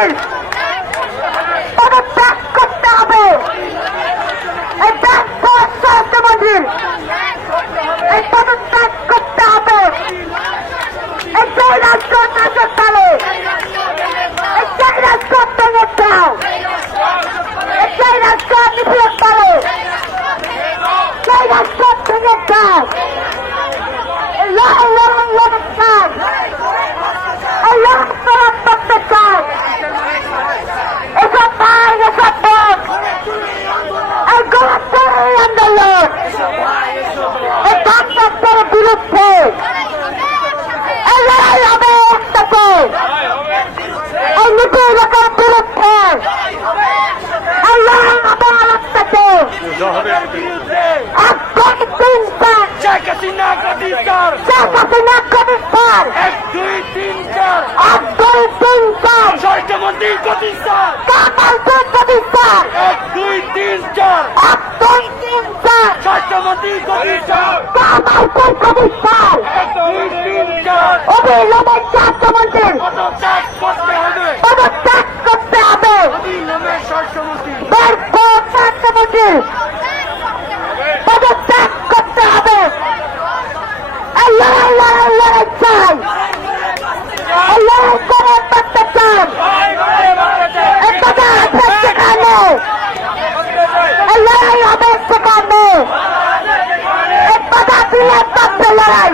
Hey! Sheikh Hasina কবিস্তার এক দুই তিন চার এক দুই তিন চার স্বরাষ্ট্রমন্ত্রী গদিস্তার কামাল তুই কবিস্তার এক দুই তিন চার এক দুই তিন চার স্বরাষ্ট্রমন্ত্রী গদিস্তার কামাল তুই কবিস্তার এক দুই তিন চার অবিলম্বে স্বাস্থ্যমন্ত্রীর নাই